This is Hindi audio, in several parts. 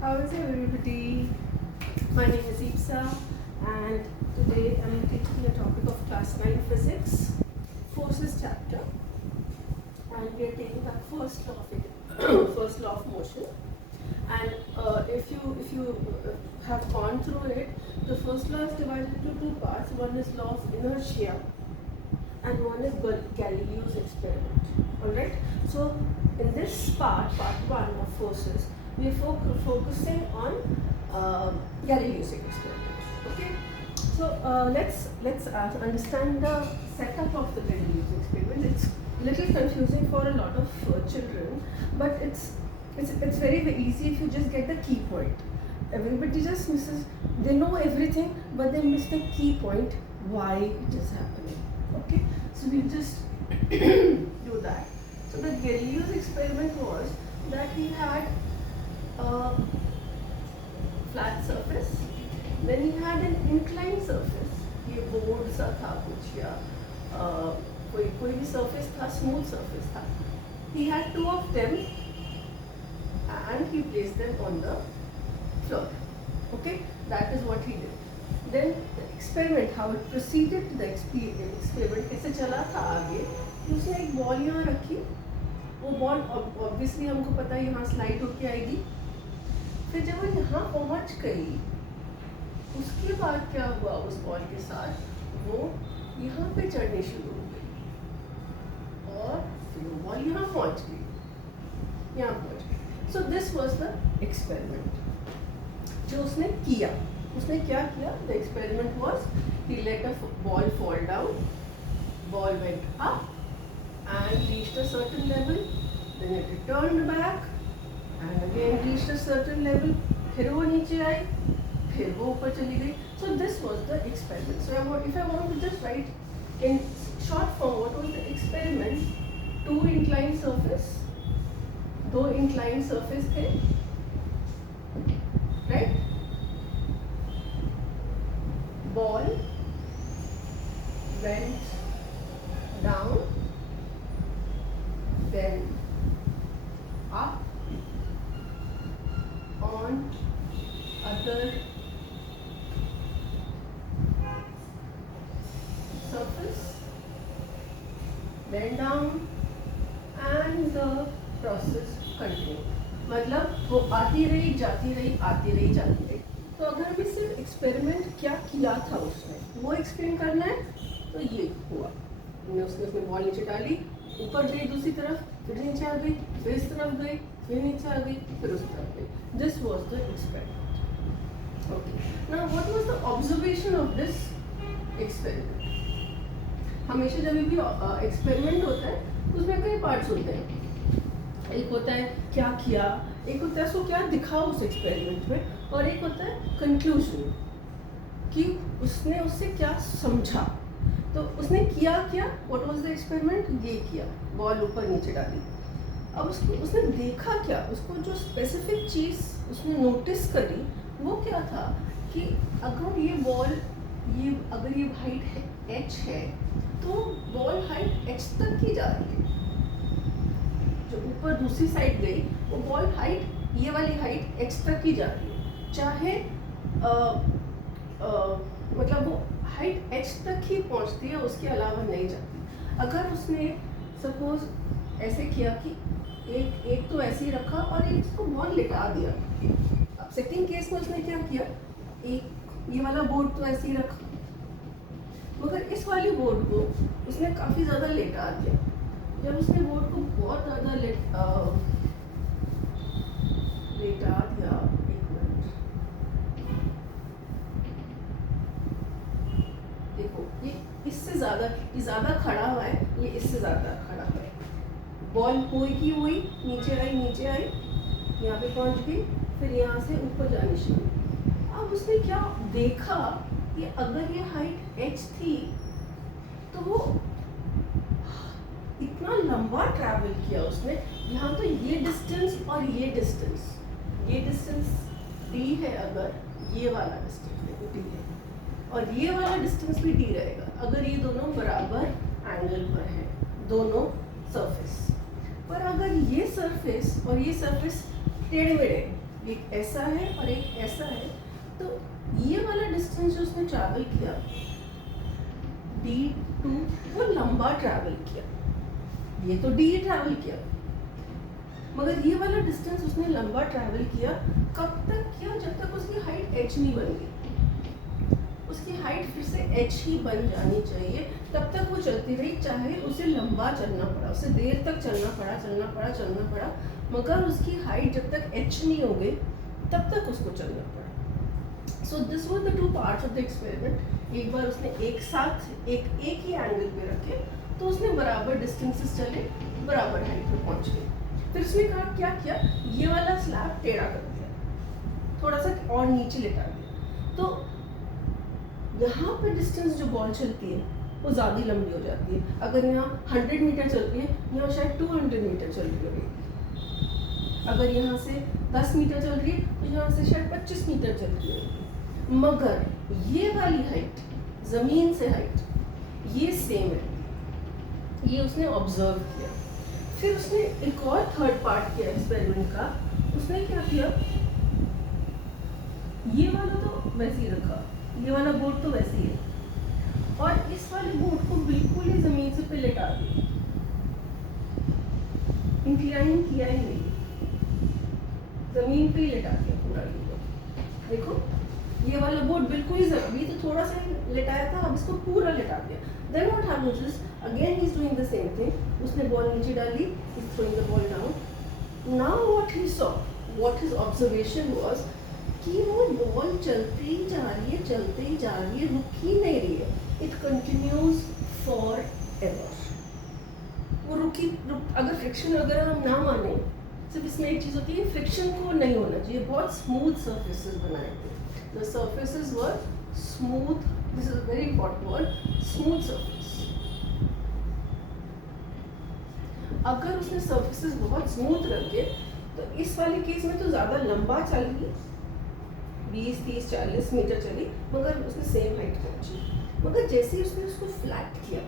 How is everybody? My name is Ipsa, and today I'm taking the topic of class 9 physics, forces chapter, and we are taking the first law of first law of motion. And if you have gone through it, the first law is divided into two parts. One is law of inertia, and one is Galileo's experiment. All right. So in this part one of forces, we are focusing on Galileo's experiment. Okay. So let's understand the setup of the Galileo's experiment. It's a little confusing for a lot of children, but it's very easy if you just get the key point. Everybody just misses. They know everything, but they miss the key point. Why it is happening? Okay, so we just do that. So the Galileo's experiment was that he had a flat surface, then he had an inclined surface. ये बोर्ड सा था कुछ या कोई भी surface था, smooth surface था. He had two of them and he placed them on the floor. Okay, that is what he did. Then the experiment, how it proceeded, the experiment कैसे चला था आगे, उसने एक बॉल यहाँ रखी, वो बॉल ऑब्वियसली हमको पता है यहाँ स्लाइड होके आएगी, फिर जब वो यहाँ पहुँच गई, उसके बाद क्या हुआ उस बॉल के साथ, वो यहाँ पे चढ़नी शुरू हो गई और फिर वो बॉल यहाँ पहुँच गई, यहाँ पहुँच गई. So this was the experiment जो उसने किया. उसने क्या किया? The experiment was he let a ball fall down, ball went up and reached a certain level, then it returned back and again reached a certain level, फिर वो नीचे आई, फिर वो ऊपर चली गई. So this was the experiment. So if I want to just write in short form what was the experiment, दो inclined surface थे, right? Ball went down, then up on other surface, then down, and the process continued. मतलब वो आती रही जाती रही आती रही जाती रही. तो अगर हमें सिर्फ एक्सपेरिमेंट क्या किया था उसने वो एक्सप्लेन करना है तो ये हुआ. उसने बॉल नीचे डाली, ऊपर गई दूसरी तरफ, फिर नीचे आ गई, फिर इस तरफ गई, फिर नीचे आ गई, फिर उस तरफ गई. This was the experiment. Okay, now what was the observation of this experiment? हमेशा जब भी एक्सपेरिमेंट होता है उसमें कई पार्ट्स होते हैं. एक होता है क्या किया, एक होता है उसको क्या दिखा उस एक्सपेरिमेंट में, और एक होता है कंक्लूजन कि उसने उससे क्या समझा. तो उसने किया क्या, व्हाट वाज द एक्सपेरिमेंट, ये किया, बॉल ऊपर नीचे डाली. अब उसने देखा क्या, उसको जो स्पेसिफिक चीज़ उसने नोटिस करी वो क्या था कि अगर ये बॉल अगर ये हाइट है h है तो बॉल हाइट h तक ही जा रही है. जो ऊपर दूसरी साइड गई वो बॉल हाइट ये वाली हाइट h तक ही जा रही है, चाहे मतलब वो हाइट h तक ही पहुंचती है, उसके अलावा नहीं जाती. अगर उसने सपोज ऐसे किया कि एक तो ऐसे ही रखा और एक इसको बॉल लेटा दिया. अब सेकंड केस में उसने क्या किया, एक ये वाला बोर्ड तो ऐसे ही रखा, मगर इस वाली बोर्ड को उसने काफ़ी ज़्यादा लेटा दिया. जब उसने बोर्ड को बहुत ज़्यादा लेटा दिया, एक मिनट देखो, ये इससे ज़्यादा खड़ा हुआ है, ये इससे ज़्यादा खड़ा हुआ है. बॉल हुई की हुई नीचे आई, यहाँ पे पहुँच गई, फिर यहाँ से ऊपर जानी शुरू. अब उसने क्या देखा कि अगर ये हाइट h थी तो वो इतना लंबा ट्रैवल किया उसने. यहाँ तो ये डिस्टेंस और ये डिस्टेंस d है, अगर ये वाला डिस्टेंस d है और ये वाला डिस्टेंस भी d रहेगा अगर ये दोनों बराबर एंगल पर है, दोनों सरफेस पर. अगर ये सरफेस और ये सरफेस टेढ़े मेढ़े, एक ऐसा है और एक ऐसा है, तो ये वाला डिस्टेंस जो उसने ट्रैवल किया d2, वो लंबा ट्रैवल किया, ये तो d ट्रैवल किया, मगर ये वाला डिस्टेंस उसने लंबा ट्रैवल किया कब तक किया, जब तक उसकी हाइट h नहीं बन गई। उसकी हाइट फिर से h ही बन जानी चाहिए, तब तक वो चलती रही, चाहे उसे लंबा चलना पड़ा, उसे देर तक चलना पड़ा, मगर उसकी हाइट जब तक h नहीं हो गई तब तक उसको चलना पड़ा। So this was the two parts of the experiment. एक बार उसने एक साथ एक ही एंगल पे रखे, तो उसने बराबर डिस्टेंसेस चले, बराबर हाइट पे पहुंच गए। फिर उसने कहा क्या किया, ये वाला स्लैब टेढ़ा कर दिया, थोड़ा सा और नीचे लेटा दिया, तो यहाँ पे डिस्टेंस जो बॉल चलती है वो ज़्यादा लंबी हो जाती है। अगर यहाँ 100 मीटर चल रही है, यहाँ शायद 200 मीटर चल रही होगी। अगर यहाँ से 10 मीटर चल रही है, तो यहाँ से शायद 25 मीटर चल रही होगी। मगर ये वाली हाइट, ज़मीन से हाइट, ये सेम है, ये उसने ऑब्जर्व किया। फिर उसने एक और थर्ड पार्ट किया एक्सपेरिमेंट का। उसने क्या किया, ये वाला तो वैसे ही रखा, ये वाला बोर्ड तो वैसे ही है, और इस वाले बोर्ड को बिल्कुल ही जमीन से पे लेटा दिया, इंक्लाइन किया ही नहीं, जमीन पे ही लेटा दिया पूरा ये बोर्ड। देखो ये वाला बोर्ड बिल्कुल ही जमीन, तो थोड़ा सा लेटाया था, अब इसको पूरा लेटा दिया। Then what happens is again he's doing the same thing. उसने बॉल नीचे डाली, he's throwing the ball down. Now what he saw, what his observation was, कि वो बॉल चलते ही जा रही है, रुक ही नहीं रही है. It continues forever. वो अगर फ्रिक्शन वगैरह हम ना माने, सिर्फ इसमें एक चीज़ होती है, फ्रिक्शन को नहीं होना चाहिए, बहुत स्मूथ सर्फेसेस बनाए थे. The surfaces were smooth. This is a very important word, smooth surface. अगर उसने surfaces बहुत smooth रखे, तो इस वाले केस में तो ज़्यादा लंबा चल गई, 20, 30, 40 मीटर चली, मगर उसने सेम हाइट पहुंची। मगर जैसे ही उसने उसको फ्लैट किया,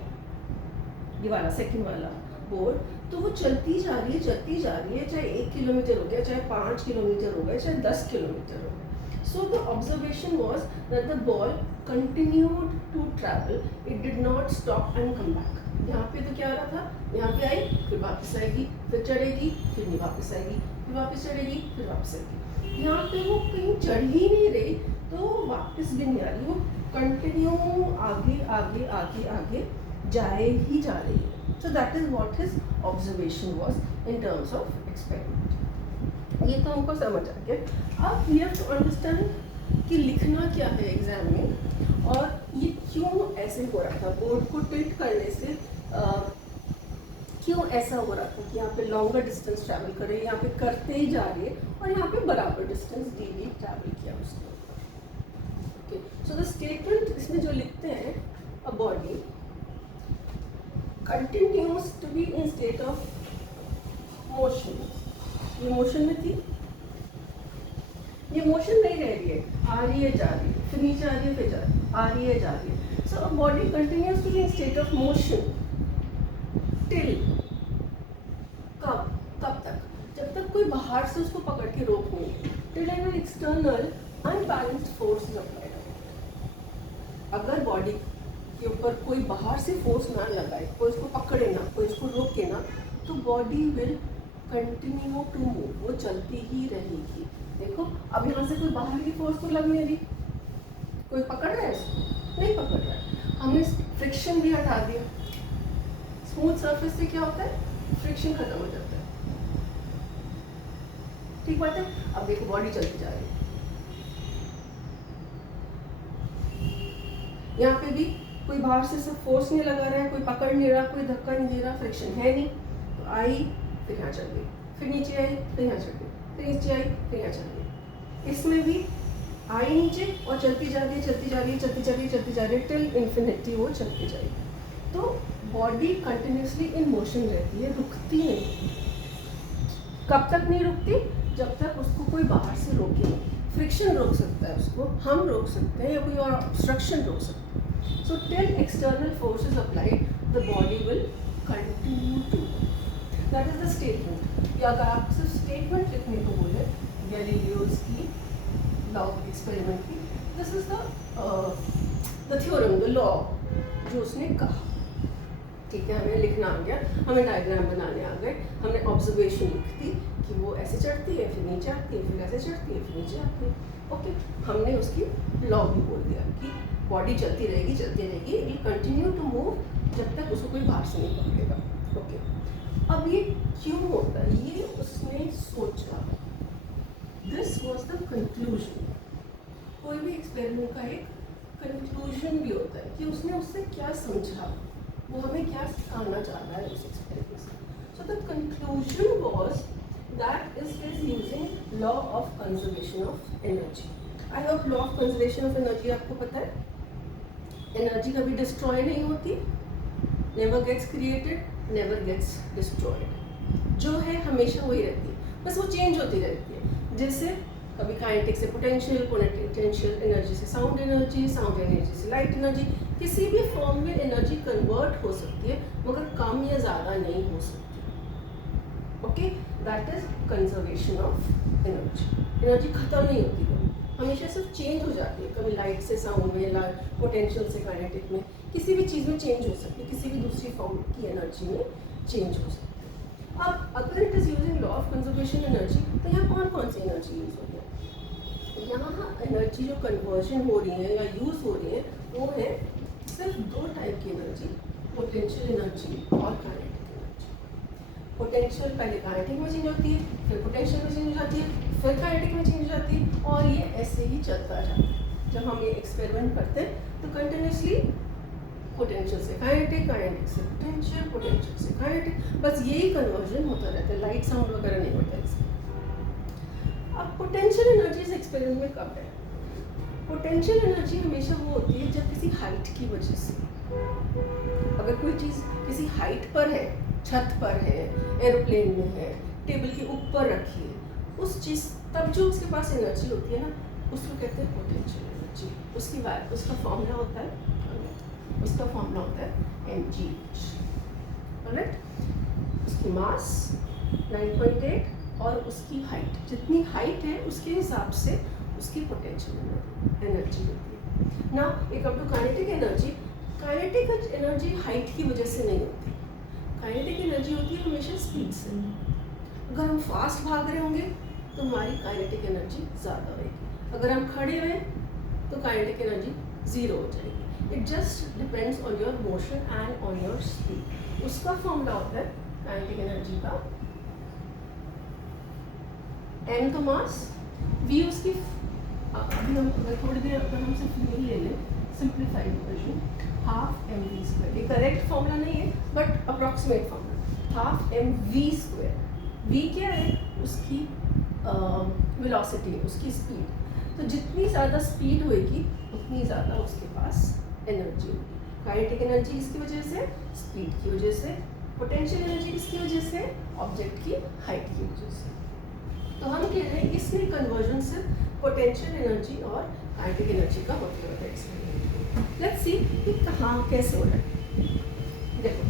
ये वाला सेकंड वाला बोर्ड, तो वो चलती जा रही है, चाहे 1 किलोमीटर हो गया, चाहे 5 किलोमीटर हो गया, चाहे 10 किलोमीटर हो गया। So the observation was that the ball continued to travel. It did not stop and come back. यहाँ पे तो क्या हो रहा था, यहाँ पे आई, फिर वापस आएगी, फिर चढ़ेगी, फिर नहीं वापस आएगी, फिर वापस चढ़ेगी, फिर वापस आएगी। यहाँ पे वो कहीं चढ़ ही नहीं रही, तो वापस भी नहीं आ रही, वो कंटिन्यू आगे जाए ही जा रही है। So that is what his observation was in terms of experiment. ये तो हमको समझ आ गया। अब वी हैव टू अंडरस्टैंड कि लिखना क्या है एग्जाम में, और ये क्यों ऐसे हो रहा था, बोर्ड को टिल्ट करने से क्यों ऐसा हो रहा था कि यहाँ पे लॉन्गर डिस्टेंस ट्रैवल कर रही है, यहाँ पे करते ही जा रही है, और यहाँ पे बराबर डिस्टेंस डी ट्रैवल किया उसने। ओके, सो द स्टेटमेंट इसमें जो लिखते हैं, a body continues to be in state of motion. ये मोशन में थी, ये मोशन नहीं रह रही है, आ रही है जा रही है, फिर नीचे आ रही है, फिर जा रही है, आ रही है जा रही है। So a body continues to be in state of motion till, कब तक, जब तक कोई बाहर से उसको पकड़ के रोक नहीं, till an external unbalanced force is applied. अगर बॉडी के ऊपर कोई बाहर से फोर्स ना लगाए, कोई उसको पकड़े ना, कोई उसको रोके ना, तो body will continue to move, वो चलती ही रहेगी। देखो अब यहाँ से कोई बाहर की फोर्स तो लग नहीं रही, कोई पकड़ रहा है इसको, नहीं पकड़ रहा है, हमने फ्रिक्शन भी हटा दिया। स्मूथ सरफेस से क्या होता है, फ्रिक्शन खत्म हो जाता है, ठीक बात है। अब देखो बॉडी चलती जा रही है, यहाँ पे भी कोई बाहर से सब फोर्स नहीं लगा रहा है, कोई पकड़ नहीं रहा, कोई धक्का नहीं दे रहा, फ्रिक्शन है नहीं, तो आई, फिर यहाँ चल गई, फिर नीचे आई, फिर यहाँ चल गई, फिर नीचे आई, फिर यहाँ चल गई। इसमें भी आई नीचे और चलती जा रही है, टिल इन्फिनिटी वो चलती जाएगी। तो बॉडी कंटिन्यूसली इन मोशन रहती है, रुकती नहीं। कब तक नहीं रुकती, जब तक उसको कोई बाहर से रोके नहीं। फ्रिक्शन रोक सकता है उसको, हम रोक सकते हैं, या कोई और ऑब्स्ट्रक्शन रोक सकते हैं। So till external forces applied, the body will continue to. That is the statement. या अगर आप सिर्फ स्टेटमेंट लिखने को बोले, वी गैलीलियोज की लॉ एक्सपेरिमेंट की। This is the theorem, the law जो उसने कहा। ठीक है, हमें लिखना आ गया, हमें डायग्राम बनाने आ गए, हमने ऑब्जर्वेशन लिख दी कि वो ऐसे चढ़ती है फिर नीचे आती है, फिर ऐसे चढ़ती है फिर नीचे आती है। ओके, हमने उसकी लॉ भी बोल दिया कि बॉडी चलती रहेगी, it will continue to move जब तक उसको कोई बाहर से नहीं पकड़ेगा। ओके, अब ये क्यों होता है, ये उसने सोचा। This was the conclusion. कोई भी एक्सपेरिमेंट का एक कंक्लूजन भी होता है कि उसने उससे क्या समझा, वो हमें क्या सिखाना चाह रहा है उस एक्सपेरिमेंट से। So the conclusion was that is using law of conservation of energy. I hope law of conservation of energy आपको पता है। एनर्जी कभी डिस्ट्रॉय नहीं होती, never gets created, never gets destroyed. जो है हमेशा वही रहती है, बस वो चेंज होती रहती है। जैसे कभी काइनेटिक से पोटेंशियल, पोटेंशियल एनर्जी से साउंड एनर्जी, साउंड एनर्जी से लाइट एनर्जी, किसी भी फॉर्म में एनर्जी कन्वर्ट हो सकती है, मगर कम या ज़्यादा नहीं हो सकती। Okay, that is conservation of energy. Energy खत्म नहीं होती कभी, हमेशा सिर्फ चेंज हो जाती है। कभी लाइट से साउंड में, पोटेंशियल से काइनेटिक में, किसी भी चीज़ में चेंज हो सकती है, किसी भी दूसरी फॉर्म की एनर्जी में चेंज हो सकती है। अब अगर it is using law of conservation energy, तो यहाँ कौन कौन सी एनर्जी यूज हो रही है? यहाँ एनर्जी जो कन्वर्जन हो रही है या यूज़ हो रही है वो है सिर्फ दो टाइप की एनर्जी, पोटेंशियल एनर्जी और काइनेटिक एनर्जी। पोटेंशियल पहले काइनेटिक में चेंज होती है, फिर पोटेंशियल में चेंज हो जाती है, फिर काइनेटिक में चेंज हो जाती है, और ये ऐसे ही चलता जाता है। जब हम ये एक्सपेरिमेंट करते हैं तो कंटिन्यूसली पोटेंशियल से काइनेटिक, काइनेटिक से पोटेंशियल, पोटेंशियल से काइनेटिक, बस यही कन्वर्जन होता रहता है, लाइट साउंड वगैरह नहीं होता इसमें। अब पोटेंशियल एनर्जी इस एक्सपेरिमेंट में कब है? पोटेंशियल एनर्जी हमेशा वो होती है जब किसी हाइट की वजह से, अगर कोई चीज़ किसी हाइट पर है, छत पर है, एरोप्लेन में है, टेबल के ऊपर रखी है, उस चीज़ तब जो उसके पास एनर्जी होती है ना, उसको कहते हैं पोटेंशियल एनर्जी। उसका फॉर्मूला होता है mg। करेक्ट? उसकी मास 9.8 और उसकी हाइट, जितनी हाइट है उसके हिसाब से उसकी पोटेंशियल एनर्जी होती है ना। एक अब टू काइनेटिक एनर्जी हाइट की वजह से नहीं होती। काइनेटिक एनर्जी होती है हमेशा स्पीड से। अगर हम फास्ट भाग रहे होंगे तो हमारी काइनेटिक एनर्जी ज़्यादा होगी, अगर हम खड़े हुए तो काइनेटिक एनर्जी 0 हो जाएगी। It just depends on your motion and on your speed. उसका फॉर्मूला होता है काइनेटिक एनर्जी का, m तो मास, v उसकी, अभी हम अगर थोड़ी देर अगर हम सिर्फ ये ले लें simplified version, half M V square. ये करेक्ट फॉर्मूला नहीं है but approximate formula, half M V square. v क्या है? उसकी वेलोसिटी है, उसकी स्पीड। तो जितनी ज़्यादा स्पीड होगी उतनी ज़्यादा उसके पास एनर्जी होगी। काइनेटिक एनर्जी इसकी वजह से, स्पीड की वजह से, पोटेंशियल एनर्जी इसकी वजह से, ऑब्जेक्ट की हाइट की वजह से। तो हम कह रहे हैं इसमें कन्वर्जन सिर्फ पोटेंशियल एनर्जी और काइनेटिक एनर्जी का होता है इसमें। लेट्स सी कि कहाँ कैसे हो रहा है। देखो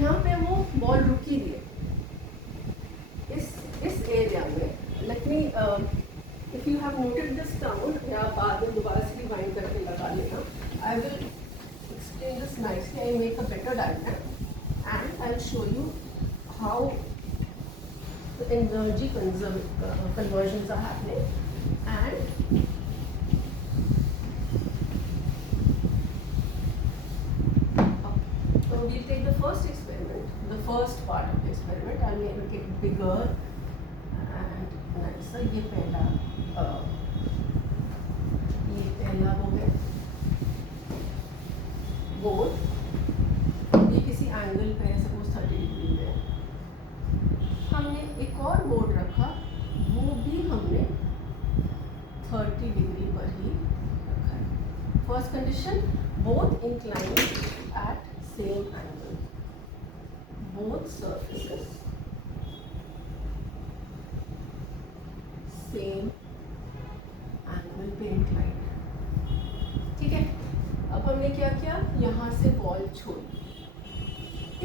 यहाँ पे वो बॉल रुकी हुई है इस एरिया में। Let me, if you have noted this down, या बाद में दोबारा से रिवाइंड करके लगा लेना। I will explain this nicely, I make a better diagram and I will show you how the energy conversions are happening. And so we'll take the first experiment, the first part of the experiment. I'll make it bigger and nicer. ये पहला वो है बोर्ड, ये किसी एंगल पे है, सपोज 30 डिग्री पे। हमने एक और बोर्ड रखा, वो भी हमने 30 डिग्री पर ही रखा है। First condition, both inclined at same angle, both surfaces same angle पे इंक्लाइंड। ठीक है, अब हमने क्या किया, यहाँ से बॉल छोड़ी।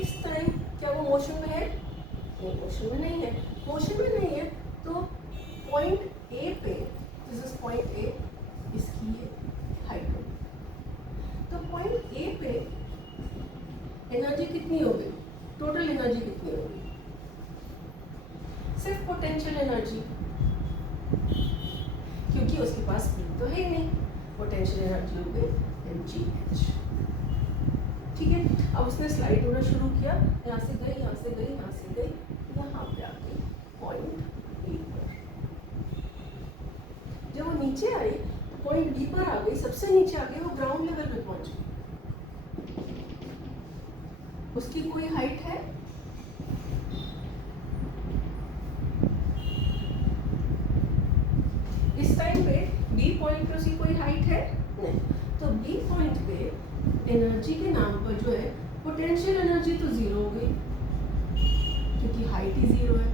इस टाइम क्या वो मोशन में है? मोशन में नहीं है। मोशन में नहीं है तो पॉइंट पोटेंशियल एनर्जी, क्योंकि उसके पास स्पीड तो है नहीं, पोटेंशियल एनर्जी हो गई mgh। ठीक है, अब उसने स्लाइड होना शुरू किया, यहाँ से गई, यहाँ से गई, यहाँ से गई, यहाँ पे आ गई पॉइंट बी पर। जब वो नीचे आई तो पॉइंट बी पर आ गई, सबसे नीचे आ गई, वो ग्राउंड लेवल पे पहुंच गई। उसकी कोई हाइट है? इस टाइम पे बी पॉइंट पे उसकी कोई हाइट है? नहीं। तो बी पॉइंट पे एनर्जी के नाम पर जो है पोटेंशियल एनर्जी तो जीरो हो गई, क्योंकि हाइट ही जीरो है।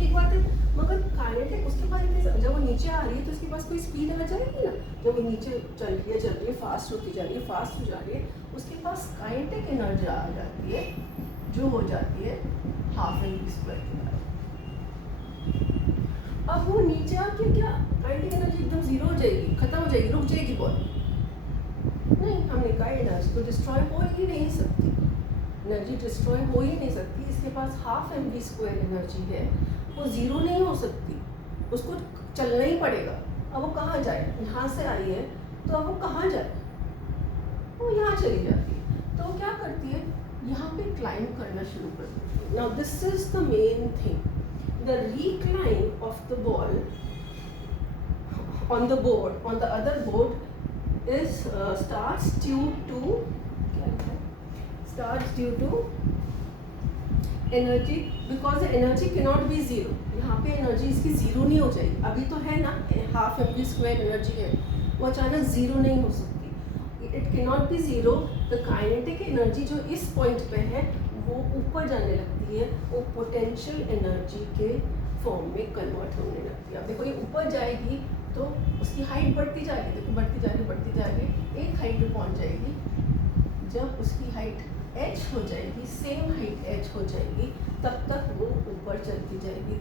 एक बात है, मगर काइनेटिक उसके बारे में जब वो नीचे आ रही है तो उसके पास कोई स्पीड आ जाएगी ना। जब वो नीचे चल रही है, फास्ट होती जा रही है, फास्ट हो जा रही है, उसके पास काइनेटिक एनर्जी आ जाती है, जो हो जाती है हाफ mv²। अब वो नीचे आके क्या काइनेटिक एनर्जी एकदम जीरो हो जाएगी, खत्म हो जाएगी, रुक जाएगी बॉल? नहीं, हमने कहा एनर्जी तो डिस्ट्रॉय हो ही नहीं सकती, एनर्जी डिस्ट्रॉय हो ही नहीं सकती। इसके पास हाफ mv² एनर्जी है, वो जीरो नहीं हो सकती, उसको चलना ही पड़ेगा। अब वो कहाँ जाए? यहाँ से आई है तो अब वो कहाँ जाए? वो यहाँ चली जाती है। तो वो क्या करती है, यहाँ पे क्लाइंब करना शुरू कर देती है। Now this is the main thing, the reclaim of the ball on the board, on the other board is starts due to energy, because the energy cannot be zero। यहाँ पे एनर्जी इसकी जीरो नहीं हो जाएगी, अभी तो है ना हाफ mv² एनर्जी है, वो अचानक जीरो नहीं हो सकती। It cannot be zero. The kinetic energy जो इस पॉइंट पे है वो ऊपर जाने लगती है, वो पोटेंशियल एनर्जी के फॉर्म में कन्वर्ट होने लगती है। अब देखो ये ऊपर जाएगी तो उसकी हाइट बढ़ती जाएगी, देखो बढ़ती जाएगी, एक हाइट पे पहुंच जाएगी। जब उसकी हाइट h हो जाएगी, सेम हाइट h हो जाएगी, तब तक वो ऊपर चलती जाएगी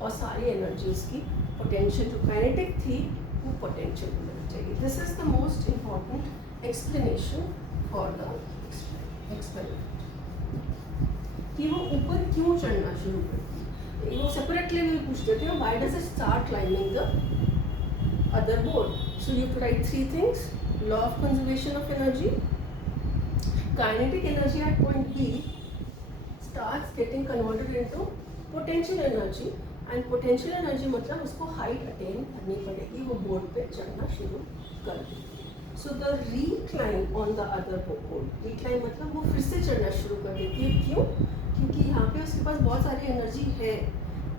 और सारी एनर्जी उसकी पोटेंशियल जो काइनेटिक थी वो पोटेंशियल में लग जाएगी। This is the most important explanation for the experiment, कि वो ऊपर क्यों चढ़ना शुरू करती है। वो सेपरेटली भी पूछ देते हैं, why does it start climbing the other board. So you have to write 3 things, law of conservation of energy, kinetic energy at point B starts getting converted into potential energy, and potential energy मतलब उसको हाइट अटेन करनी पड़ेगी, वो बोर्ड पे चढ़ना शुरू कर देगी। So the reclaim on the other board, reclaim मतलब वो फिर से चढ़ना शुरू कर देती है। क्यों? क्योंकि यहाँ पे उसके पास बहुत सारी एनर्जी है,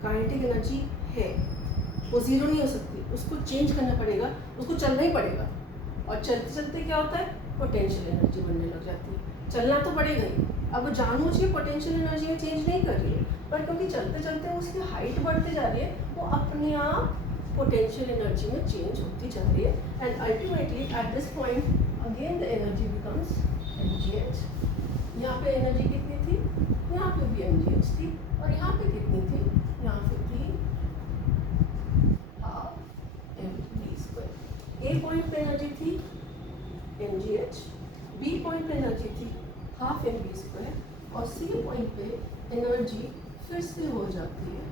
काइनेटिक एनर्जी है, वो ज़ीरो नहीं हो सकती, उसको चेंज करना पड़ेगा, उसको चलना ही पड़ेगा। और चलते चलते क्या होता है, पोटेंशियल एनर्जी बनने लग जाती है। चलना तो पड़ेगा ही। अब वो जानबूझ के पोटेंशियल एनर्जी में चेंज नहीं कर रही है, पर क्योंकि चलते चलते उसकी हाइट बढ़ती जा रही है, वो अपने आप पोटेंशियल एनर्जी में चेंज होती जा रही है। And ultimately at this point again the energy becomes mgh। यहाँ पे एनर्जी कितनी थी, यहाँ पे भी mgh थी, और यहाँ पे कितनी थी, यहाँ पे थी हाफ mv²। ए पॉइंट पे एनर्जी थी mgh, बी पॉइंट पे एनर्जी थी हाफ mv², और सी पॉइंट पे एनर्जी फिर से हो जाती है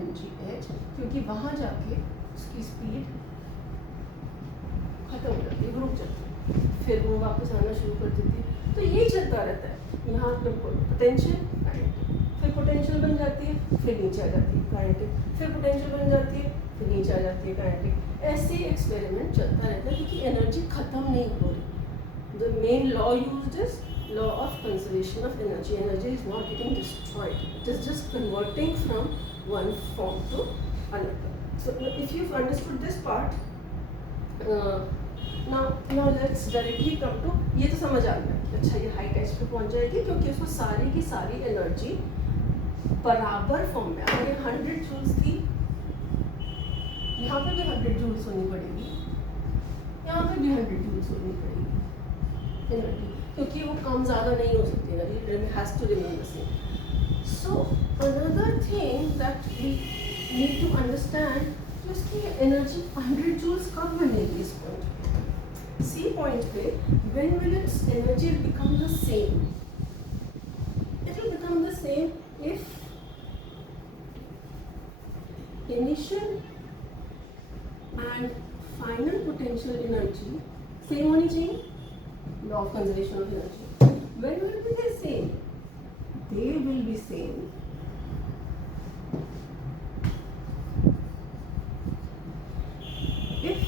mgh, क्योंकि वहाँ जाके उसकी स्पीड खत्म हो जाती है, रुक जाती है, फिर वो वापस आना शुरू कर देती है। तो यही चलता रहता है। यहाँ पे पोटेंशियल काइनेटिक, फिर पोटेंशियल बन जाती है, फिर नीचे आ जाती है काइनेटिक, फिर पोटेंशियल बन जाती है, फिर नीचे आ जाती है काइनेटिक। ऐसे ही एक्सपेरिमेंट चलता रहता है, क्योंकि एनर्जी खत्म नहीं हो रही। The main law used is law of conservation of energy. Energy is not getting destroyed, it is just converting from one form to another. So if you've understood this part, now let's directly come to, ये तो समझ आ गया, अच्छा ये हाई टेस्ट पे पहुंच जाएगी क्योंकि उसको सारी की सारी एनर्जी बराबर फॉर्म में, अगर 100 जूल्स थी, यहाँ पे भी 100 जूल्स होनी पड़ेगी, यहाँ पे भी 100 जूल्स होनी पड़ेगी एनर्जी, क्योंकि वो कम ज़्यादा नहीं हो सकती, energy has to remain the same. So another thing that we need to understand, तो इसकी एनर्जी 100 जूल्स कब बनेगी इस पॉइंट पे, सी पॉइंट पे, when will it's energy become the same, it will become the same if initial and final potential energy same होनी चाहिए. Law of conservation of energy. When will be the same? They will be same if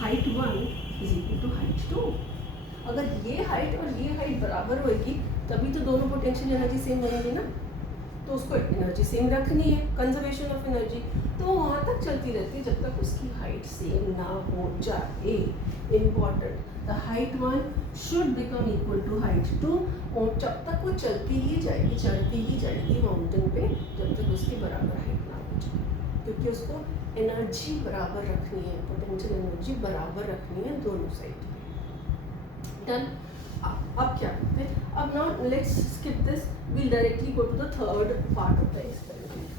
height 1 is equal to height 2. अगर ये हाइट और ये हाइट बराबर होगी तभी तो दोनों पोटेंशियल एनर्जी सेम होंगी ना. तो उसको एनर्जी सेम रखनी है, कंजर्वेशन ऑफ एनर्जी. तो वो वहाँ तक चलती रहती है जब तक उसकी हाइट सेम ना हो जाए. Important, the height 1 should become equal to height 2. और जब तक वो चलती ही जाएगी, चढ़ती ही जाएगी माउंटेन पे, जब तक उसकी बराबर हाइट ना हो जाए. क्योंकि उसको एनर्जी बराबर रखनी है, पोटेंशियल एनर्जी बराबर रखनी है दोनों साइड. डन. अब क्या करते हैं? अब now let's skip this, we'll directly go to the third part of the experiment.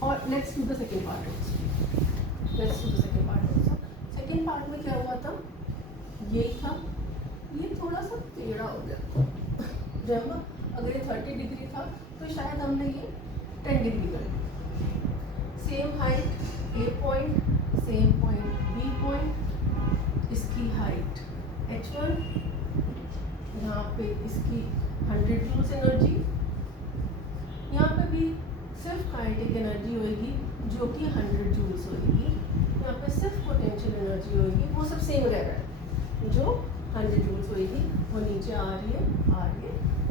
Or let's do the second part also. Second part में क्या हुआ था? ये था, ये थोड़ा सा टेढ़ा हो गया. जब अगर ये 30 डिग्री था तो शायद हमने ये 10 डिग्री कर दिया. Same height A point, same point B point, इसकी हाइट H1, यहाँ पे इसकी 100 जूल्स एनर्जी. यहाँ पे भी सिर्फ काइनेटिक एनर्जी होगी जो कि 100 जूल्स होगी. यहाँ पे सिर्फ पोटेंशियल एनर्जी होगी, वो सब सेम रह रहा है. जो 100 जूल्स होगी वो नीचे आ रही है,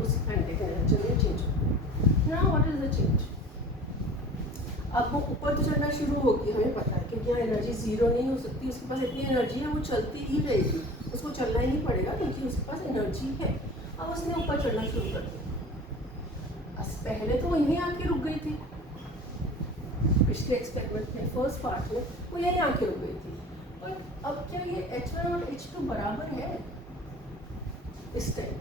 उस काइनेटिक एनर्जी में चेंज होगी. Now what is the change? अब वो ऊपर तो चलना शुरू होगी, हमें पता है, क्योंकि यहाँ एनर्जी जीरो नहीं हो सकती. उसके पास इतनी एनर्जी है, वो चलती ही रहेगी, उसको चलना ही नहीं पड़ेगा क्योंकि उसके पास एनर्जी है. अब उसने ऊपर चढ़ना शुरू कर दिया. पहले तो वो यहीं आके रुक गई थी. पिछले एक्सपेरिमेंट में फर्स्ट पार्ट में वो यहीं आके रुक गई थी. पर अब क्या ये H1 और H2 बराबर है? इस टाइम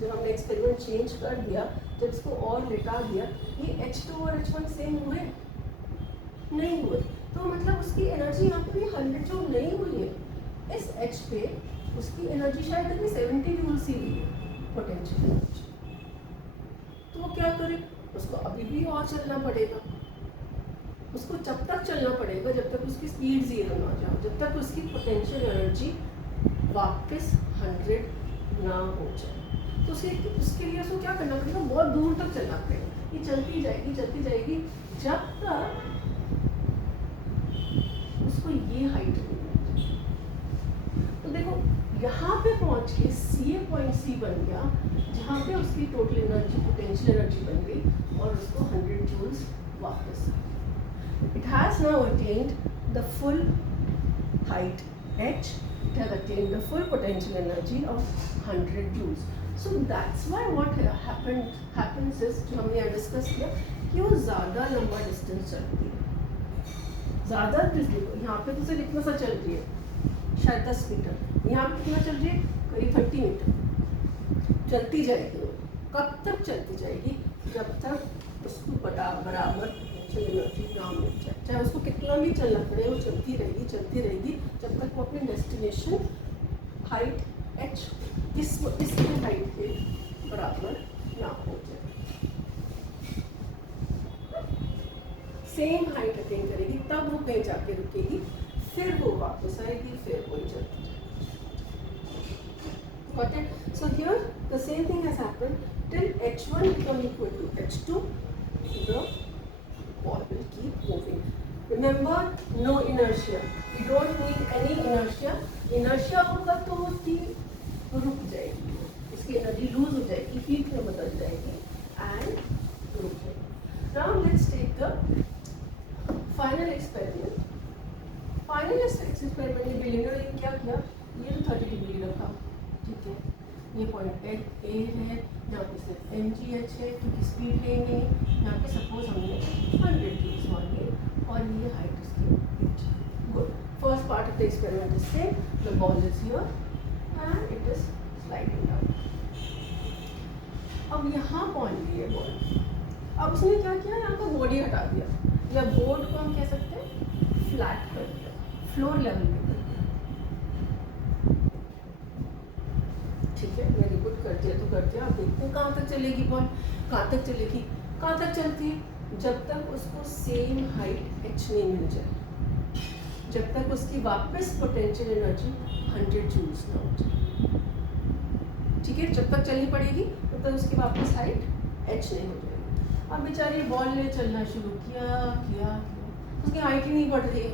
जब हमने एक्सपेरिमेंट चेंज कर दिया, जब इसको और लेटा दिया, ये H2 और H1 सेम हुए? नहीं हुए. तो मतलब उसकी एनर्जी यहाँ पे भी 100 जूल नहीं हुई है. इस H पे उसकी एनर्जी शायद अभी 70 जूल सी हुई है, पोटेंशियल एनर्जी. तो वो क्या करे? उसको अभी भी और चलना पड़ेगा. उसको जब तक चलना पड़ेगा जब तक उसकी स्पीड जीरो ना जाए, जब तक उसकी पोटेंशियल एनर्जी वापस 100 ना हो जाए. तो उसके लिए उसको क्या करना पड़ेगा? बहुत दूर तक चलना पड़ेगा. ये चलती जाएगी जब तक उसको ये हाइट मिले. तो देखो यहाँ पे पहुँच के CA पॉइंट C बन गया, जहाँ पे उसकी टोटल एनर्जी पोटेंशियल एनर्जी बन गई और उसको 100 जूल्स वापस. It has now attained the full height H. It has attained the full potential energy of 100 joules. So that's why what happens is, जो हमने डिस्कस किया, कि वो ज़्यादा लंबा डिस्टेंस चलती है. ज़्यादा डिस्टेंस यहाँ पे तो सिर्फ इतना सा चल रही है, शायद 10 मीटर. यहाँ पे कितना चल रही है? करीब 30 मीटर. चलती जाएगी. कब तक चलती जाएगी? जब तक उसको बराबर एनर्जी ना मिल जाए. चाहे उसको कितना भी चलना पड़े, वो चलती रहेगी जब तक वो अपने डेस्टिनेशन हाइट H इस हाइट के बराबर ना हो जाए. सेम हाइट अटेन करेगी, तब वो कहीं जाके रुकेगी, फिर वो वापस आएगी, फिर वही चलती जाएगी. Got it? So here the same thing has happened till H1 become equal to H2. The ball will keep moving. Remember, no inertia. You don't need any inertia. Inertia होगा तो उसकी रुक जाएगी, इसकी एनर्जी लूज हो जाएगी, हीट में बदल जाएगी एंड रुक जाएगी. Now let's take the final experiment. Final experiment में बिलियनर ने क्या किया? ये तो 30 डिग्री रखा, ठीक है. ये पॉइंट A है, यहाँ पे सिर्फ mgh है क्योंकि स्पीड है नहीं. यहाँ पे सपोज हमने 100 जूल्स मांगे और ये हाइट इसकी h. Good. First part of the experiment is same. The ball is here and it is sliding down. अब यहाँ पहुँच गई है बॉल. अब उसने क्या किया? यहाँ का बॉडी हटा दिया, या बोर्ड को हम कह सकते हैं फ्लैट कर दिया, फ्लोर लेवल पे कर दिया. ठीक है, वेरी गुड. कर दिया तो कर दिया। आप देखते हैं कहाँ तक चलेगी बॉल, कहाँ तक चलेगी, कहाँ तक चलती है, जब तक उसको सेम हाइट h नहीं मिल जाए, जब तक उसकी वापस पोटेंशियल एनर्जी 100 जूल्स ना हो जाए। ठीक है, जब तक चलनी पड़ेगी तब तक उसकी वापस हाइट h नहीं हो जाएगी। अब बेचारी बॉल ने चलना शुरू किया किया किया, उसकी हाइट ही नहीं बढ़ रही है।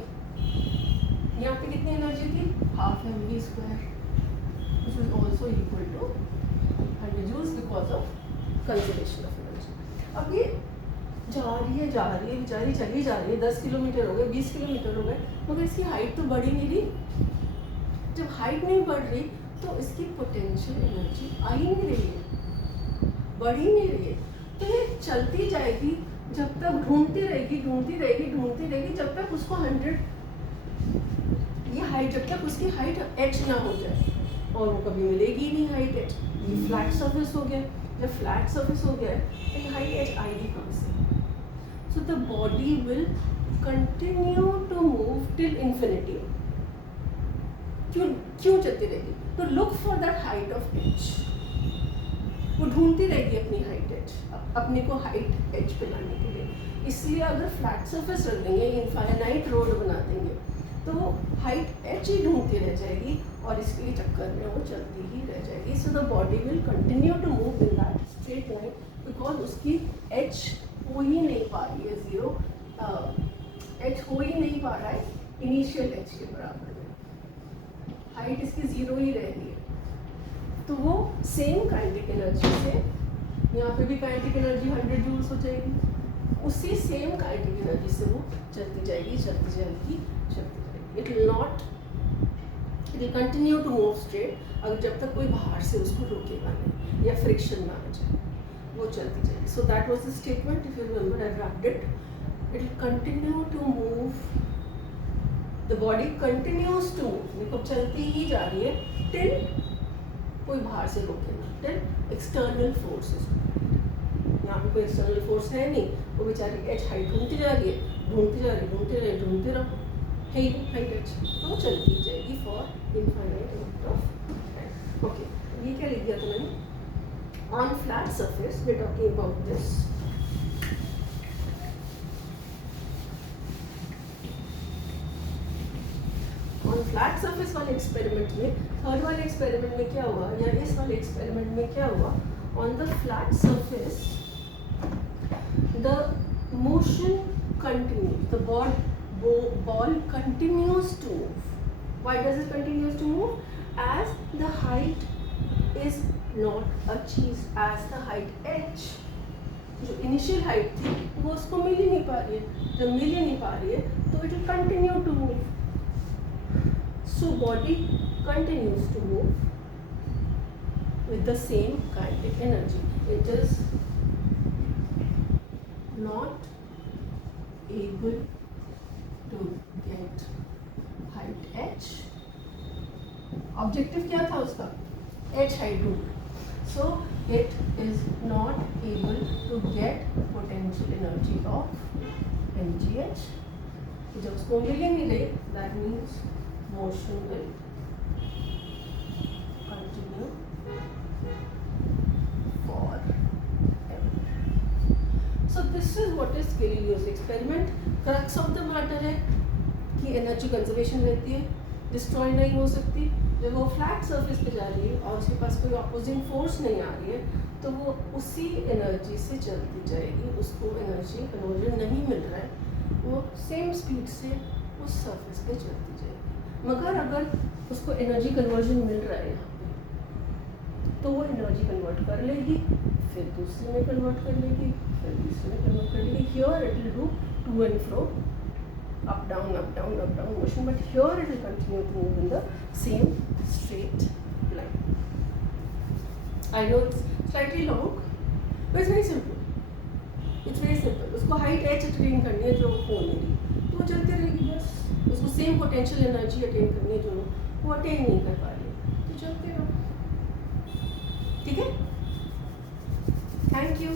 यहाँ पे कितनी एनर्जी थी, half mv square, which was also equal to 100 joules because of conservation of energy. अब ये जा रही है बेचारी चली जा रही है, 10 किलोमीटर हो गए, 20 किलोमीटर हो गए, मगर इसकी हाइट तो बढ़ ही नहीं रही। जब हाइट नहीं बढ़ रही तो इसकी पोटेंशियल एनर्जी आ ही नहीं रही है, बढ़ ही नहीं रही है। तो ये चलती जाएगी, जब तक ढूंढती रहेगी जब तक उसको 100 ये हाइट, जब तक उसकी हाइट h ना हो जाए, और वो कभी मिलेगी ही नहीं हाइट h। ये फ्लैट सरफेस हो गया, जब फ्लैट सरफेस हो गया तो ये हाइट h आएगी कहाँ से? So the body will continue to move till infinity. क्यों चलती रहेगी? To look for that height of h। वो ढूंढती रहेगी अपनी हाइट h, अपने को हाइट h पे लाने के लिए। इसलिए अगर फ्लैट सरफेस रख देंगे, इनफाइनाइट रोड बना देंगे, तो वो हाइट h ही ढूंढती रह जाएगी और इसके चक्कर में वो चलती ही रह जाएगी। So the body will continue to move in that straight line because उसकी h हो ही नहीं पा रही है जीरो, h हो ही नहीं पा रहा है इनिशियल h के बराबर में, हाइट इसकी जीरो ही रह रही है। तो वो सेम काइनेटिक एनर्जी से, यहाँ पे भी काइनेटिक एनर्जी 100 जूल्स हो जाएगी, उसी सेम काइनेटिक एनर्जी से वो चलती जाएगी। It will continue to move straight, अगर जब तक कोई बाहर से उसको रोकेगा नहीं या फ्रिक्शन ना आ जाए, वो चलती जाएगी। So that was the statement, if you remember, I wrapped it. It will continue to move, the body continues to move, देखो चलती ही जा रही है till कोई बाहर से रोके ना, till external forces। यहाँ पे कोई एक्सटर्नल फोर्स है नहीं, वो बेचारी h हाइट ढूंढती जा रही है, ढूंढते रहो, हाइट h तो चलती जाएगी for infinite amount of time. Okay, ये क्या लिख दिया था मैंने? On flat surface we are talking about this. On flat surface वाले एक्सपेरिमेंट में, थर्ड वाले एक्सपेरिमेंट में क्या हुआ, या इस वाले एक्सपेरिमेंट में क्या हुआ, on the flat surface the motion continues, the ball continues to move. Why does it continues to move? As the height is not achieved, as the height h, जो इनिशियल हाइट थी वो उसको मिल ही नहीं पा रही है, जब मिल ही नहीं पा रही है तो it will continue to move. So body continues to move with the same kinetic energy. It is not able to get height h. Objective क्या था उसका? h height ढूंढ. So it is not able to get potential energy of mgh. जब उसको मिल ही नहीं रही, that means motion will continue forever. So this is what is Galileo's experiment. Crux of the matter है कि एनर्जी कंजर्वेशन रहती है, डिस्ट्रॉय नहीं हो सकती। जब वो फ्लैट सरफेस पे जा रही है और उसके पास कोई अपोजिंग फोर्स नहीं आ रही है तो वो उसी एनर्जी से चलती जाएगी, उसको एनर्जी कन्वर्जन नहीं मिल रहा है, वो सेम स्पीड से उस सरफेस पे चलती जाएगी। मगर अगर उसको एनर्जी कन्वर्जन मिल रहा है यहाँ पे तो वो एनर्जी कन्वर्ट कर लेगी, फिर दूसरे में कन्वर्ट कर लेगी, फिर तीसरे में कन्वर्ट कर लेगी। Here it will do to and fro, up down motion, but here it will continue to move in the same straight line. I know it's slightly long, but it's very simple. It's very simple. उसको height h attain करनी है जो हो नहीं रही, तो वो चलते रहेगी बस। उसको same potential energy attain करनी है जो वो attain नहीं कर पा रही है, तो चलते रहो। ठीक है? Thank you.